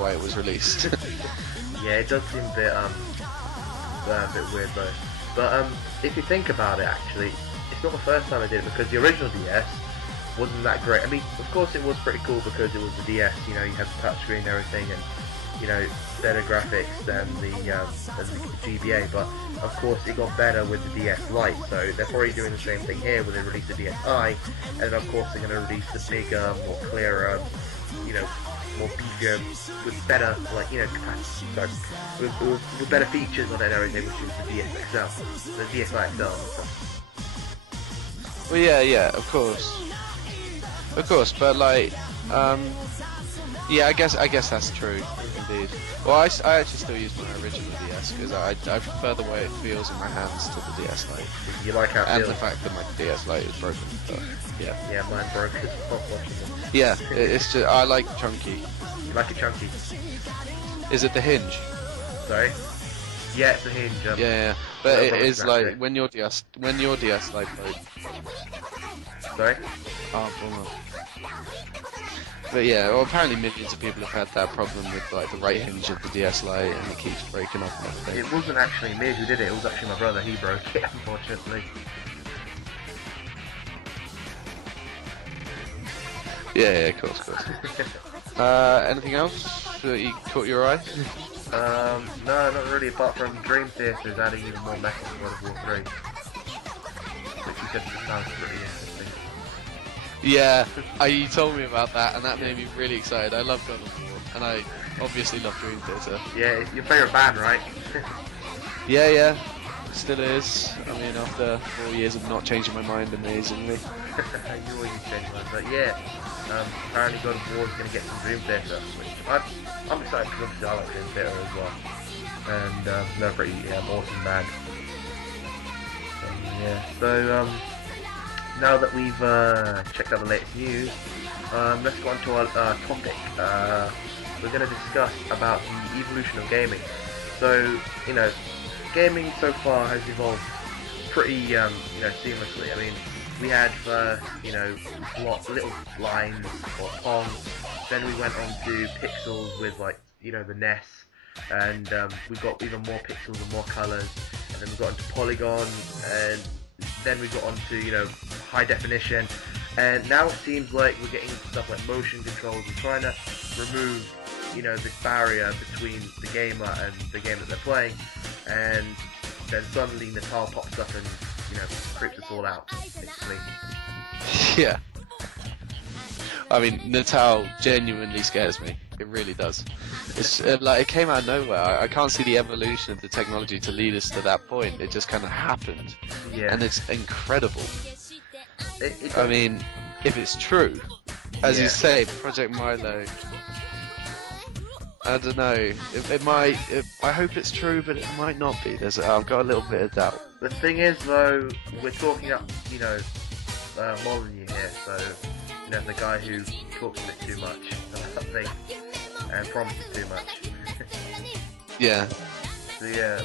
why it was released. Yeah, it does seem a bit weird though. But if you think about it, actually, it's not the first time I did it, because the original DS wasn't that great. I mean, of course it was pretty cool because it was the DS, you know, you had the touchscreen and everything, and, you know, better graphics than the GBA, but of course it got better with the DS Lite, so they're probably doing the same thing here when they release the DSi, and then of course they're going to release the bigger, more clearer, you know, more beefier, with better, like, you know, capacity, sorry, with better features on it and everything, which is the DSXL, the DSi XL. Well, yeah, of course, but like, yeah, I guess that's true, indeed. Well, I actually still use my original DS because I prefer the way it feels in my hands to the DS Lite. You like how it and feels? the fact that my DS Lite is broken, but yeah. Yeah, mine broke. It's not washable. Yeah, it's just, I like chunky. You like it chunky? Is it the hinge? Sorry? Yeah, it's a hinge. Yeah, but it probably is like it. when your DS Lite broke. Sorry? Oh, bummer. But yeah, well, apparently millions of people have had that problem with like the right hinge of the DS Lite, and it keeps breaking off and everything. It wasn't actually me who did it. It was actually my brother. He broke it, unfortunately. Yeah, of course. Anything else that you caught your eye? No, not really. Apart from Dream Theater's adding even more mecha to World of War 3, which you said sounds pretty interesting. Yeah, you told me about that, and that made me really excited. I love God of War, and I obviously love Dream Theater. Yeah, it's your favourite band, right? Yeah, still is. I mean, after 4 years of not changing my mind amazingly. You always change mine, but yeah. Apparently God of War is going to get some Dream Theater, which I'm excited because obviously I like Dream Theater as well. And they're pretty awesome band. Yeah, so now that we've checked out the latest news, let's go on to our topic. We're going to discuss about the evolution of gaming. So, you know, gaming so far has evolved pretty, you know, seamlessly. I mean, we had first, you know, little lines or Pong, then we went on to pixels with, like, you know, the NES, and we got even more pixels and more colours, and then we got into polygon, and then we got onto, you know, high definition, and now it seems like we're getting into stuff like motion controls and trying to remove, you know, this barrier between the gamer and the game that they're playing, and then suddenly Natal pops up and, you know, creeps us all out, basically. Yeah. I mean, Natal genuinely scares me. It really does. It's like it came out of nowhere. I can't see the evolution of the technology to lead us to that point. It just kind of happened. Yeah. And it's incredible. It I mean, if it's true, as Yeah. you say, Project Milo. I don't know. It might. I hope it's true, but it might not be. I've got a little bit of doubt. The thing is, though, we're talking up, you know, Molyneux here, so, you know, the guy who talks a bit too much about things and promises too much. Yeah. So, yeah.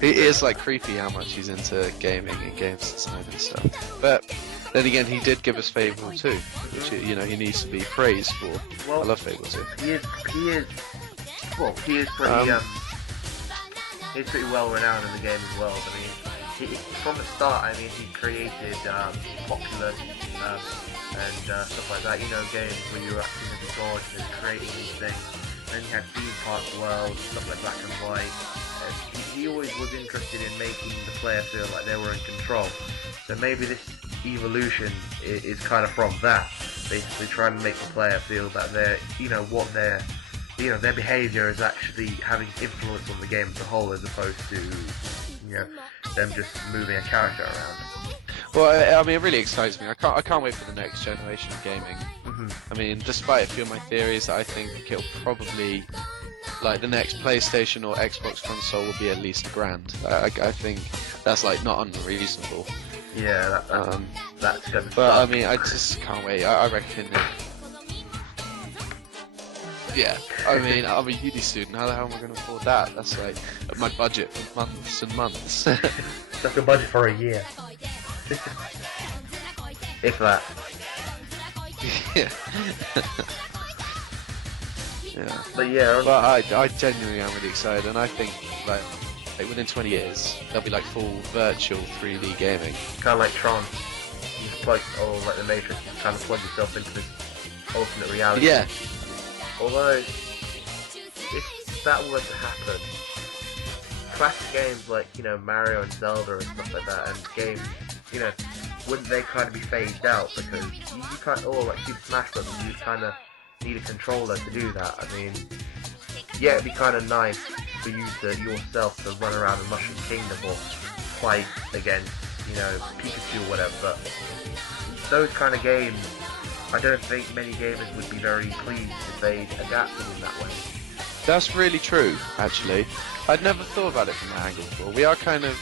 It is like creepy how much he's into gaming and games design and stuff. But then again, he did give us Fable 2, which, you know, he needs to be praised for. Well, I love Fable 2. He is pretty, he's pretty well renowned in the gaming world. I mean, from the start, I mean, he created Populous and stuff like that. You know, games where you're acting as a god and creating these things. Then you had Theme Park World, stuff like Black and White. And he always was interested in making the player feel like they were in control. So maybe this evolution is kind of from that. Basically, trying to make the player feel that they're, you know, their behaviour is actually having influence on the game as a whole, as opposed to, you know, them just moving a character around. Well, I mean, it really excites me. I can't wait for the next generation of gaming. Mm-hmm. I mean, despite a few of my theories, I think it'll probably, like, the next PlayStation or Xbox console will be at least $1,000. I think that's, like, not unreasonable. Yeah, that's gonna But, suck. I mean, I just can't wait. I reckon... Yeah, I mean, I'm a uni student. How the hell am I going to afford that? That's like my budget for months and months. That's a budget for a year. If that. Yeah. Yeah. But yeah, But I genuinely am really excited, and I think like within 20 years there'll be like full virtual 3D gaming. kind of like Tron. You just plug, or like the Matrix, you kind of plug yourself into this alternate reality. Yeah. Although, if that were to happen, classic games like, you know, Mario and Zelda and stuff like that, and games, you know, wouldn't they kind of be phased out? Because you can't, or like Super Smash Bros., you kind of need a controller to do that. I mean, yeah, it'd be kind of nice for you to yourself to run around in Mushroom Kingdom or fight against, you know, Pikachu or whatever, but those kind of games, I don't think many gamers would be very pleased if they adapted in that way. That's really true, actually. I'd never thought about it from that angle before. We are kind of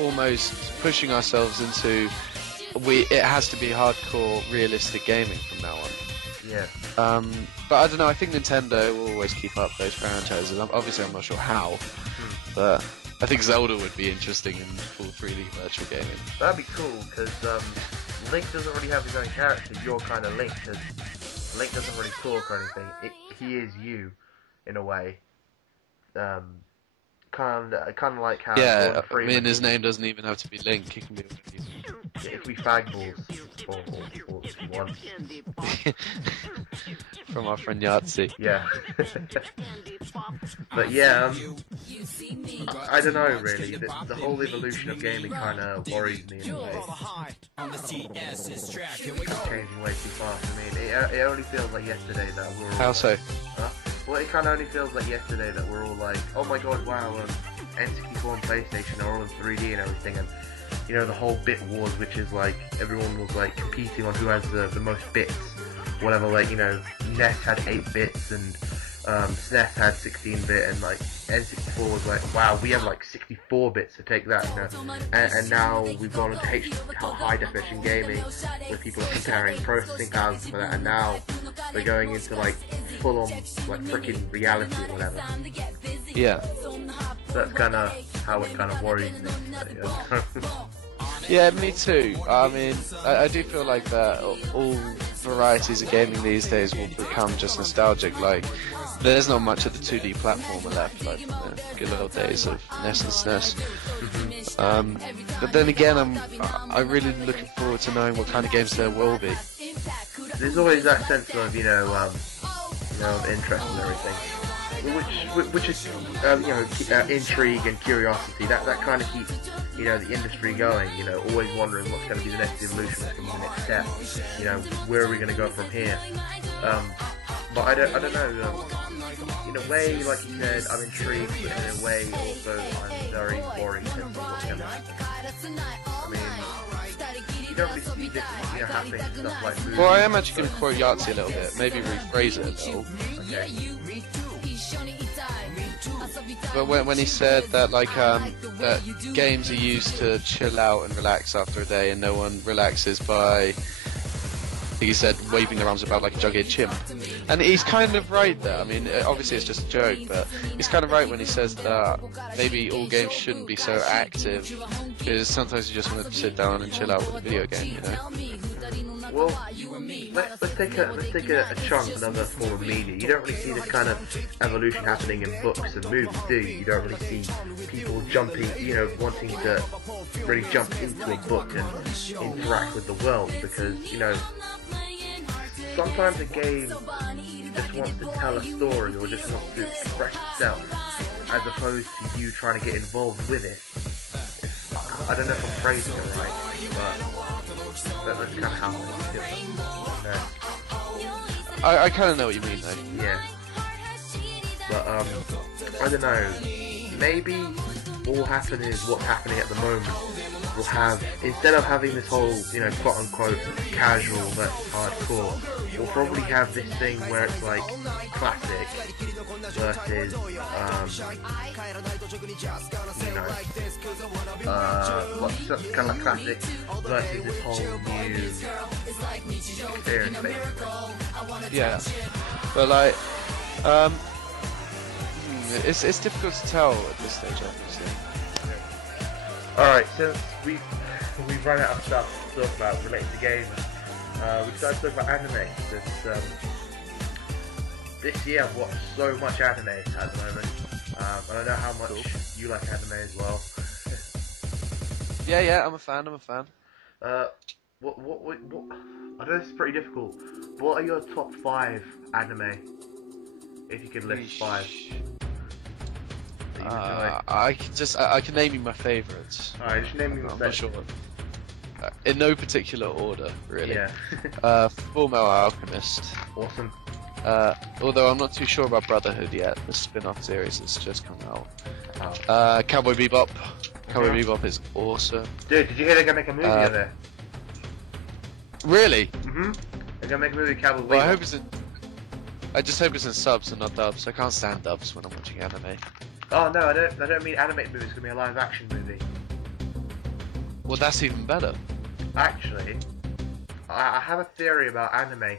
almost pushing ourselves into it has to be hardcore, realistic gaming from now on. Yeah. But I don't know. I think Nintendo will always keep up those franchises. Obviously, I'm not sure how, but I think Zelda would be interesting in full 3D virtual gaming. That'd be cool because Link doesn't really have his own character. You're kind of Link, because Link doesn't really talk or anything. He is you, in a way. Kind of like how. Yeah, I mean, his name doesn't even have to be Link. He can be. It could be Fagballs or if you want. From our friend Yahtzee. Yeah. But yeah, I don't know really. The whole evolution of gaming kind of worries me in a way. It's changing way too fast. I mean, it only feels like yesterday that we're all... How so? Well, it kind of only feels like yesterday that we're all like, oh my god, wow, N64 and PlayStation are all in 3D and everything, and you know, the whole bit wars, which is like everyone was like competing on who has the most bits, whatever. Like, you know, NES had 8 bits and SNES had 16-bit, and like N64 was like, wow, we have like 64 bits to take that, you know. And now we've gone into high definition gaming, where people are comparing processing powers for that, and now we're going into like full on like freaking reality or whatever. Yeah. That's kind of how it kind of worries me. Yeah, me too. I mean, I do feel like that all varieties of gaming these days will become just nostalgic. Like, there's not much of the 2D platformer left, like the good old days of NES and SNES. But then again, I'm really looking forward to knowing what kind of games there will be. There's always that sense of, you know, interest and everything. Which is, intrigue and curiosity. That kind of keeps, you know, the industry going. You know, always wondering what's going to be the next evolution, what's going to be the next step. You know, where are we going to go from here? But I don't know. In a way, like you said, I'm intrigued, but in a way, also I'm very worried as to what's going to happen. I mean, you don't really see this, you know, happening in stuff like movies. Well, I am actually going to quote Yahtzee a little bit, maybe rephrase it a little. Okay. But when he said that, like, that games are used to chill out and relax after a day, and no one relaxes by, he said, waving their arms about like a jug-eared chimp. And he's kind of right there. I mean, obviously it's just a joke, but he's kind of right when he says that maybe all games shouldn't be so active, because sometimes you just want to sit down and chill out with a video game, you know? Well, let's take a chunk, another form of media. You don't really see this kind of evolution happening in books and movies, do you? You don't really see people jumping, you know, wanting to really jump into a book and interact with the world, because, you know, sometimes a game just wants to tell a story or just wants to express itself, as opposed to you trying to get involved with it. I don't know if I'm phrasing it right, but that's kind of how I feel. I kind of know what you mean, though. Yeah. But, I don't know. Maybe what will happen is what's happening at the moment. We'll have, instead of having this whole, you know, quote-unquote casual versus hardcore, we'll probably have this thing where it's like classic versus, what's kind of like classic versus this whole new experience, basically. Yeah. But, like, it's difficult to tell at this stage, obviously. Alright, since we've run out of stuff to talk about related to games, we decided to talk about anime, since this year I've watched so much anime at the moment. And I know how much you like anime as well. Yeah, I'm a fan. What? I know this is pretty difficult. What are your top 5 anime? If you could list 5. I can name you my favourites. Alright, just name me I'm your not sure. In no particular order, really. Yeah. Full Metal Alchemist. Awesome. Although I'm not too sure about Brotherhood yet. The spin-off series has just come out. Oh. Cowboy Bebop. Cowboy Bebop is awesome. Dude, did you hear they're gonna make a movie of it? Really? They're gonna make a movie Cowboy Bebop. Well, I just hope it's in subs and not dubs. I can't stand dubs when I'm watching anime. Oh no, I don't mean animated movie. It's gonna be a live action movie. Well, that's even better. Actually, I have a theory about anime.